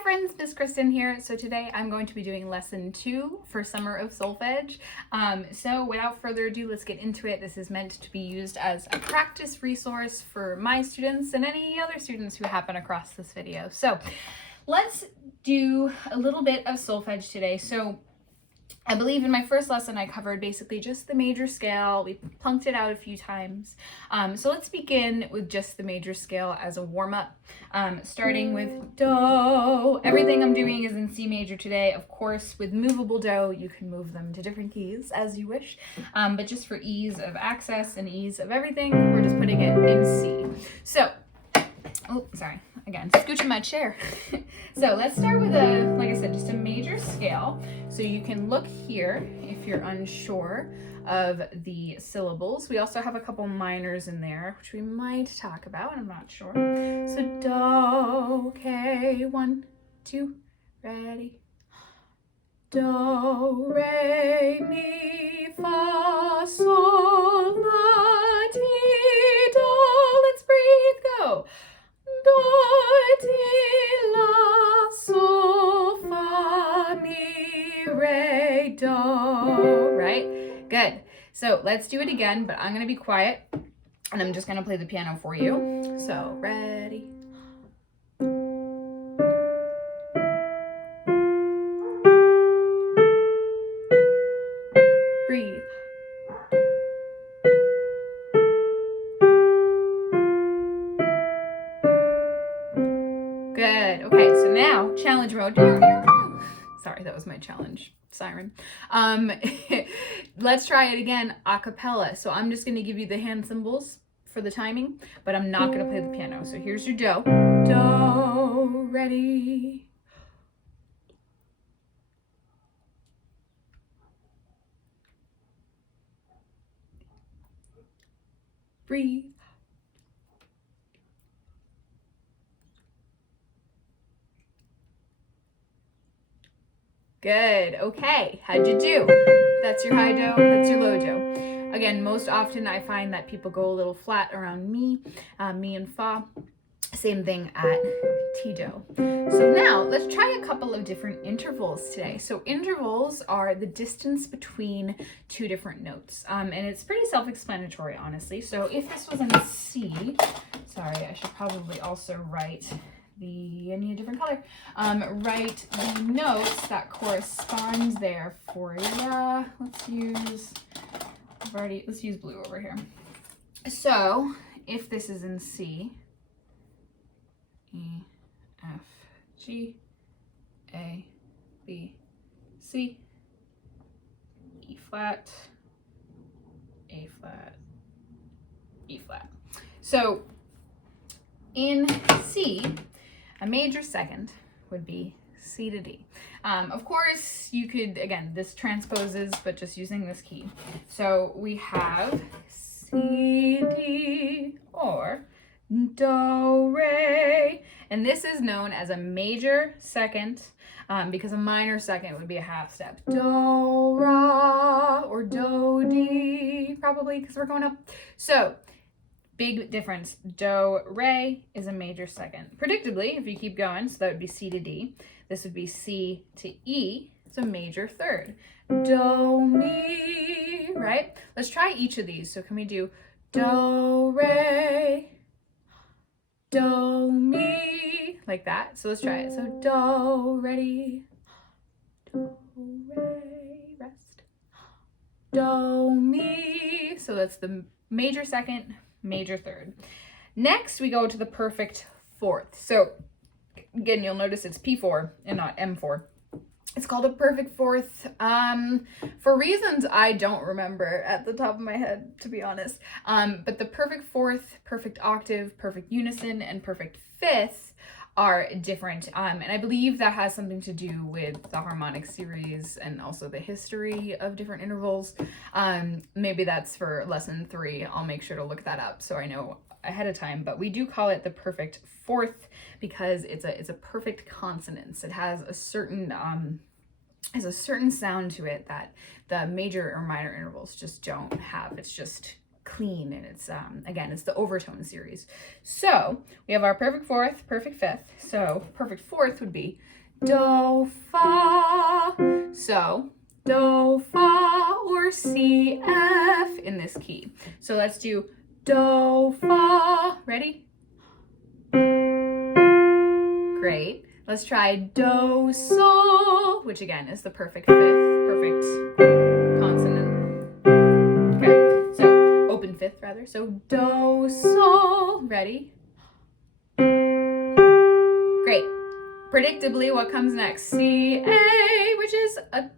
Hi friends, Miss Kristen here. So today I'm going to be doing lesson 2 for Summer of Solfege. So without further ado, let's get into it. This is meant to be used as a practice resource for my students and any other students who happen across this video. So let's do a little bit of solfege today. So I believe in my first lesson I covered basically just the major scale. We plunked it out a few times. So let's begin with just the major scale as a warm-up, starting with Do. Everything I'm doing is in C major today. Of course, with movable Do, you can move them to different keys as you wish. But just for ease of access and ease of everything, we're just putting it in C. So, oh, sorry. Again, scooching my chair. So let's start with like I said, just a major scale. So you can look here if you're unsure of the syllables. We also have a couple minors in there, which we might talk about. I'm not sure. So Do, okay, 1, 2, ready. Do, re, mi, fa, sol, la, ti, do. Let's breathe, go. Do, ti, la, sol, fa, mi, re, do, right? Good. So let's do it again, but I'm going to be quiet and I'm just going to play the piano for you. So ready. Breathe. Good. Okay, so now challenge mode. Sorry, that was my challenge siren. Let's try it again a cappella. So I'm just going to give you the hand symbols for the timing, but I'm not going to play the piano. So here's your Do. Do, ready. Breathe. Good. Okay. How'd you do? That's your high Do. That's your low Do. Again, most often I find that people go a little flat around mi and fa. Same thing at Ti Do. So now let's try a couple of different intervals today. So intervals are the distance between two different notes. And it's pretty self-explanatory, honestly. So if this was in C, sorry, I should probably also write I need a different color. Write the notes that correspond there for you. Let's use blue over here. So if this is in C, E, F, G, A, B, C, E flat, A flat, E flat. So in C, a major second would be C to D. Of course, you could, again, this transposes, but just using this key. So we have C, D, or Do, Re, and this is known as a major second because a minor second would be a half step. Do, Ra, or Do, D, probably because we're going up. So big difference. Do, Re is a major second. Predictably, if you keep going, so that would be C to D. This would be C to E. It's a major third. Do, Mi, right? Let's try each of these. So can we do Do, Re, Do, Mi, like that? So let's try it. So Do, ready. Do, Re, rest. Do, Mi. So that's the major second, major third. Next, we go to the perfect fourth. So again, you'll notice it's P4 and not M4. It's called a perfect fourth for reasons I don't remember at the top of my head, to be honest. But the perfect fourth, perfect octave, perfect unison, and perfect fifth are different. And I believe that has something to do with the harmonic series and also the history of different intervals. Maybe that's for lesson 3. I'll make sure to look that up so I know ahead of time, but we do call it the perfect fourth because it's a perfect consonance. It has a certain sound to it that the major or minor intervals just don't have. It's just clean, and it's, again, it's the overtone series. So we have our perfect fourth, perfect fifth. So perfect fourth would be do, fa. So do, fa, or C, F in this key. So let's do do, fa. Ready? Great. Let's try do, sol, which again is the perfect fifth, perfect consonant. Okay, so open fifth rather. So do, sol. Ready? Great. Predictably, what comes next? C, A, which is a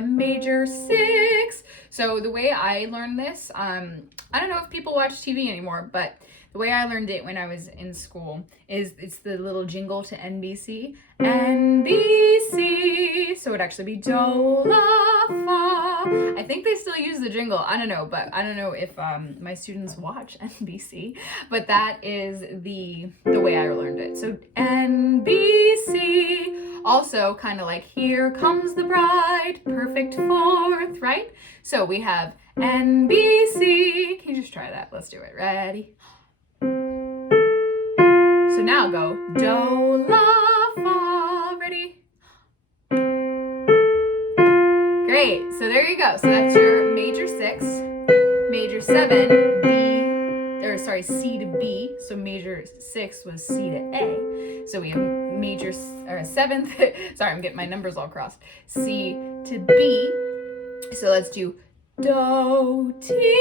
major six. So the way I learned this, I don't know if people watch TV anymore, but the way I learned it when I was in school is it's the little jingle to NBC. NBC. So it'd actually be do, la, fa. I think they still use the jingle. I don't know, but I don't know if my students watch NBC. But that is the way I learned it. So NBC. Also kind of like Here Comes the Bride. Perfect fourth, right? So we have NBC. Can you just try that? Let's do it. Ready? So now go do, la, fa. Ready? Great. So there you go. So that's your major six, major seven, C to B. So major six was C to A. So we have major seventh. Sorry, I'm getting my numbers all crossed. C to B. So let's do do, ti.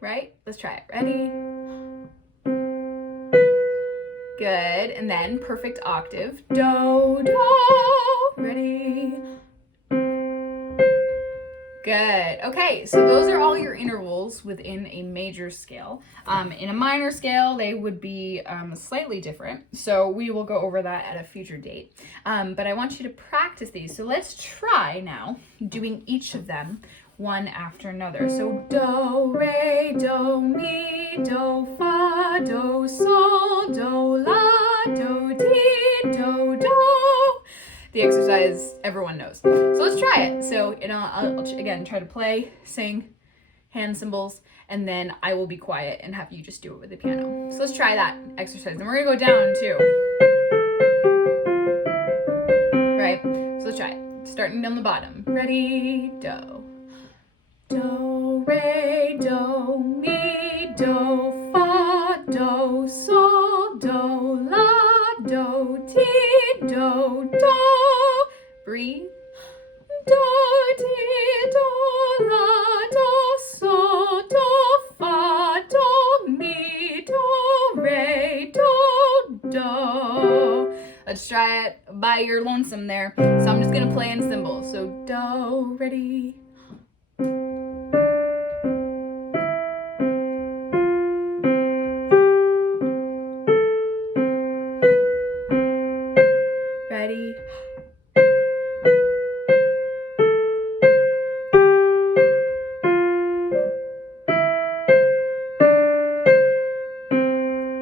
Right? Let's try it. Ready? Good. And then perfect octave. Do, do. Ready? Good. Okay, so those are all your intervals within a major scale. In a minor scale, they would be slightly different. So we will go over that at a future date. But I want you to practice these. So let's try now doing each of them one after another. So do, re, do, mi, do, fa, do, sol, do, la, do, ti, do, do. The exercise everyone knows. So let's try it. So I'll again try to play, sing, hand cymbals, and then I will be quiet and have you just do it with the piano. So let's try that exercise. And we're gonna go down too. Right? So let's try it. Starting down the bottom. Ready? Do. Do, re, do, mi, do, fa, do, sol, do, la, do, ti, do, do. Breathe. Do, ti, do, la, do, sol, do, fa, do, mi, do, re, do, do. Let's try it by your lonesome there. So I'm just gonna play in cymbals. So do, ready? Ready?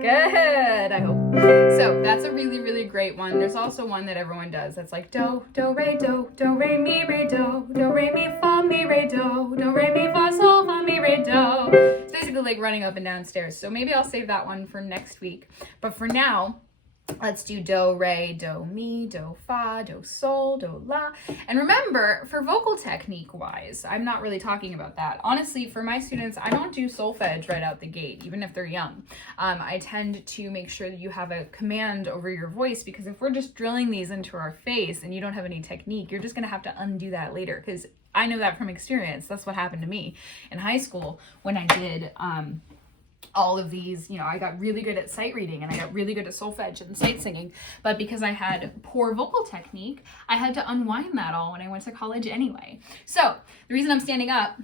Good, I hope. So that's a really, really great one. There's also one that everyone does. That's like do, re, mi, re, do, re, mi, fa, mi, re, do, re, mi, fa, sol, fa, mi, re, do. It's basically like running up and down stairs. So maybe I'll save that one for next week. But for now, let's do do, re, do, mi, do, fa, do, sol, do, la. And remember, for vocal technique wise, I'm not really talking about that. Honestly, for my students, I don't do solfege right out the gate, even if they're young. I tend to make sure that you have a command over your voice, because if we're just drilling these into our face and you don't have any technique, you're just gonna have to undo that later, because I know that from experience. That's what happened to me in high school when I did all of these. I got really good at sight reading and I got really good at solfege and sight singing, but because I had poor vocal technique, I had to unwind that all when I went to college anyway. So the reason I'm standing up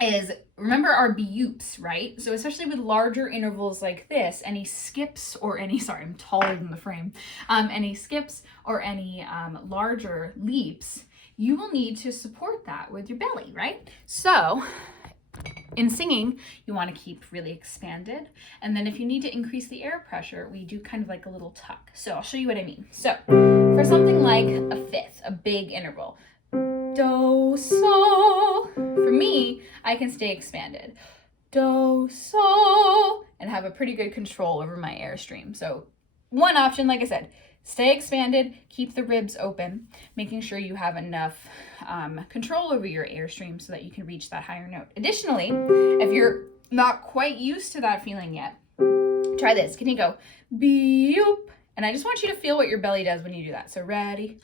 is, remember our boops, right? So especially with larger intervals like this, any skips or any, sorry, I'm taller than the frame, any skips or any larger leaps, you will need to support that with your belly, right? So in singing, you want to keep really expanded. And then if you need to increase the air pressure, we do kind of like a little tuck. So I'll show you what I mean. So for something like a fifth, a big interval, do, sol, for me, I can stay expanded. do, sol, and have a pretty good control over my airstream. So one option, like I said, stay expanded, keep the ribs open, making sure you have enough control over your airstream so that you can reach that higher note. Additionally, if you're not quite used to that feeling yet, try this. Can you go beep? And I just want you to feel what your belly does when you do that. So ready,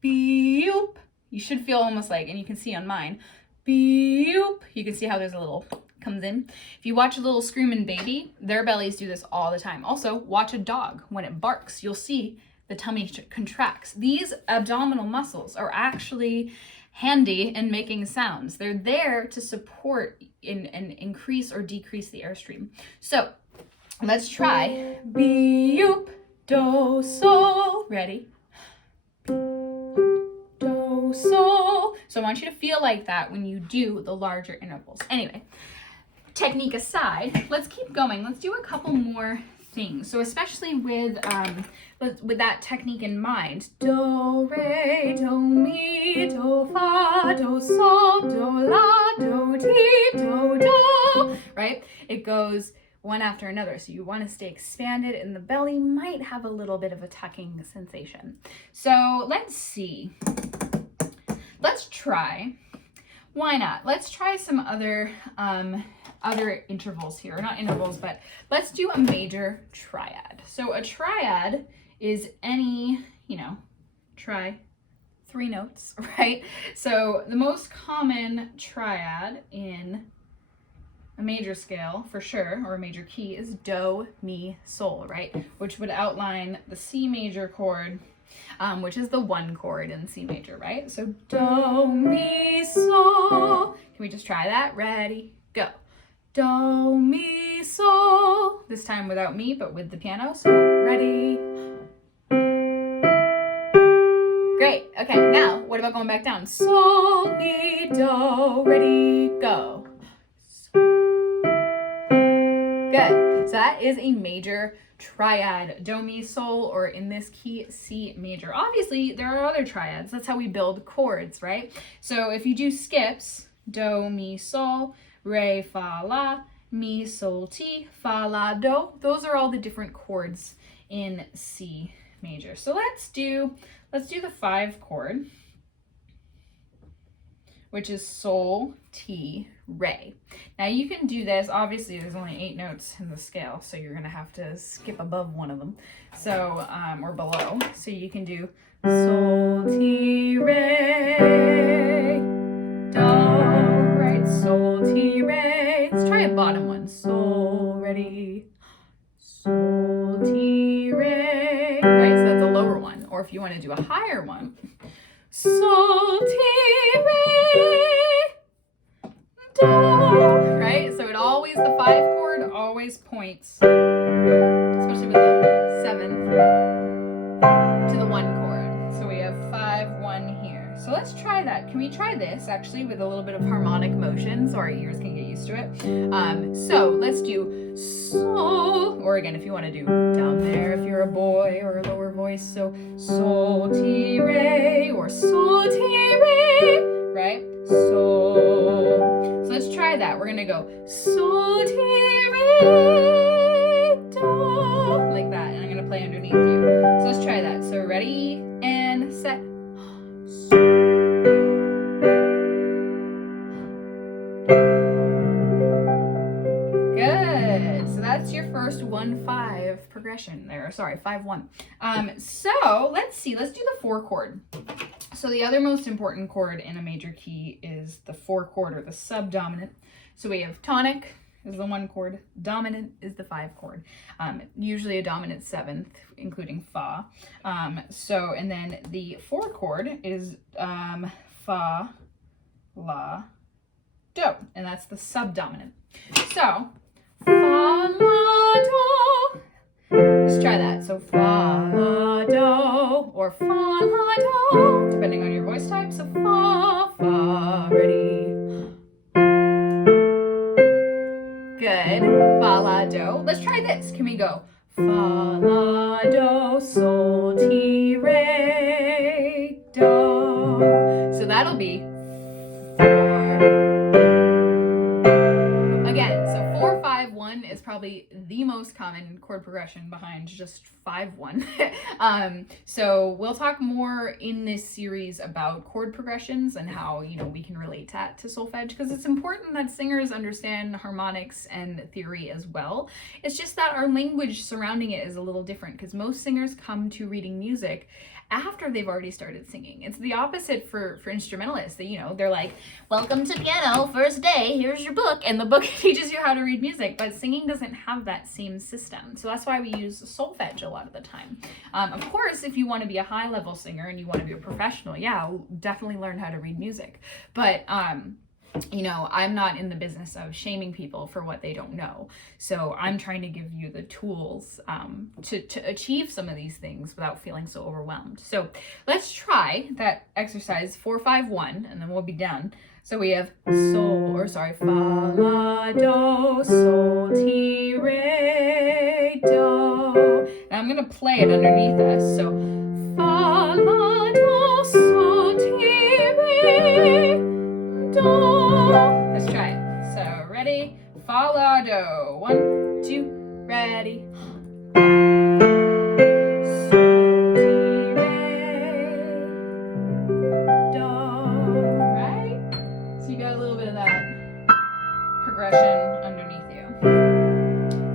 beep. You should feel almost like, and you can see on mine, beep. You can see how there's a little comes in. If you watch a little screaming baby, their bellies do this all the time. Also, watch a dog. When it barks, you'll see the tummy contracts. These abdominal muscles are actually handy in making sounds. They're there to support and increase or decrease the airstream. So let's try beep, do, sol. Ready? Do, sol. So I want you to feel like that when you do the larger intervals. Anyway, technique aside, let's keep going. Let's do a couple more things. So especially with that technique in mind, do, re, do, mi, do, fa, do, sol, do, la, do, ti, do, right? It goes one after another. So you want to stay expanded and the belly might have a little bit of a tucking sensation. So let's see. Let's try. Why not? Let's try some other intervals here. Not intervals, but let's do a major triad. So a triad is any, try 3 notes, right? So the most common triad in a major scale, for sure, or a major key, is do, mi, sol, right? Which would outline the C major chord, which is the 1 chord in C major, right? So do, mi, sol. Can we just try that? Ready, go. Do, mi, sol. This time without me, but with the piano. So ready. Great. Okay, now what about going back down? Sol, mi, do. Ready, go. Good. So that is a major triad, do, mi, sol, or in this key, C major. Obviously, there are other triads. That's how we build chords, right? So if you do skips, do, mi, sol, re, fa, la, mi, sol, ti, fa, la, do, those are all the different chords in C major. So let's do the 5 chord, which is sol, ti, re. Now you can do this, obviously there's only 8 notes in the scale, so you're gonna have to skip above one of them, so, or below. So you can do sol, ti, re, do, right, sol, ti, re. Let's try a bottom one, sol, ready, sol, ti, re, right, so that's a lower one. Or if you wanna do a higher one, sol, ti, re, do, right? So it always, the 5 chord always points, especially with the 7th, to the 1 chord. So we have 5, 1 here. So let's try that. Can we try this actually with a little bit of harmonic motion so our ears can get used to it? So let's do sol, or again, if you want to do down there, if you're a boy or a lower voice, so sol, ti, re, or sol, ti, re, right? Sol. So let's try that. We're gonna go sol, ti, re, do, like that, and I'm gonna play underneath you. So let's try that. So ready and set. Good. So that's your first 1-5 progression there. Sorry, 5-1. So let's see. Let's do the 4 chord. So the other most important chord in a major key is the 4 chord, or the subdominant. So we have tonic is the 1 chord, dominant is the 5 chord. Usually a dominant 7th, including fa. And then the 4 chord is fa, la, do, and that's the subdominant. So fa, la, do. Let's try that. So fa, la, do, or fa, la, do, depending on your voice type. So fa, fa, ready. Good. Fa, la, do. Let's try this. Can we go fa, la, do, sol, ti, re, do. So that'll be 4. Again, so the most common chord progression behind just 5/1. So we'll talk more in this series about chord progressions and how, you know, we can relate that to solfege, because it's important that singers understand harmonics and theory as well. It's just that our language surrounding it is a little different, because most singers come to reading music after they've already started singing. It's the opposite for instrumentalists. That, you know, they're like, welcome to piano, first day, here's your book, and the book teaches you how to read music. But singing doesn't have that same system, so that's why we use solfege a lot of the time. Of course, if you want to be a high-level singer and you want to be a professional, yeah, definitely learn how to read music. But you know, I'm not in the business of shaming people for what they don't know. So I'm trying to give you the tools to achieve some of these things without feeling so overwhelmed. So let's try that exercise 4-5-1, and then we'll be done. So we have fa, la, do, sol, ti, re, do. And I'm gonna play it underneath us. So fa, la, do, sol, ti, re, do. Let's try it. So ready? Fa, la, do. 1, 2, ready. Sol, ti, re, do. Right? So you got a little bit of that progression underneath you.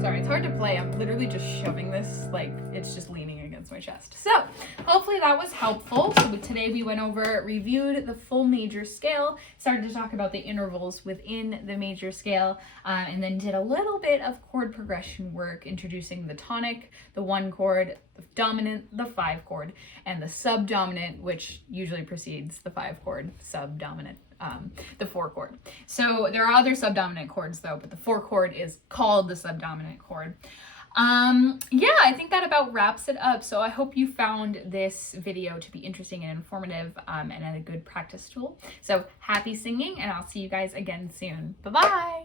Sorry, it's hard to play. I'm literally just shoving this, like it's just leaning against my chest. So hopefully that was helpful. So today we went over, reviewed the full major scale, started to talk about the intervals within the major scale, and then did a little bit of chord progression work, introducing the tonic, the 1 chord, the dominant, the 5 chord, and the subdominant, which usually precedes the 5 chord, subdominant. The 4 chord. So there are other subdominant chords though, but the 4 chord is called the subdominant chord. Yeah, I think that about wraps it up. So I hope you found this video to be interesting and informative, and a good practice tool. So happy singing, and I'll see you guys again soon. Bye-bye.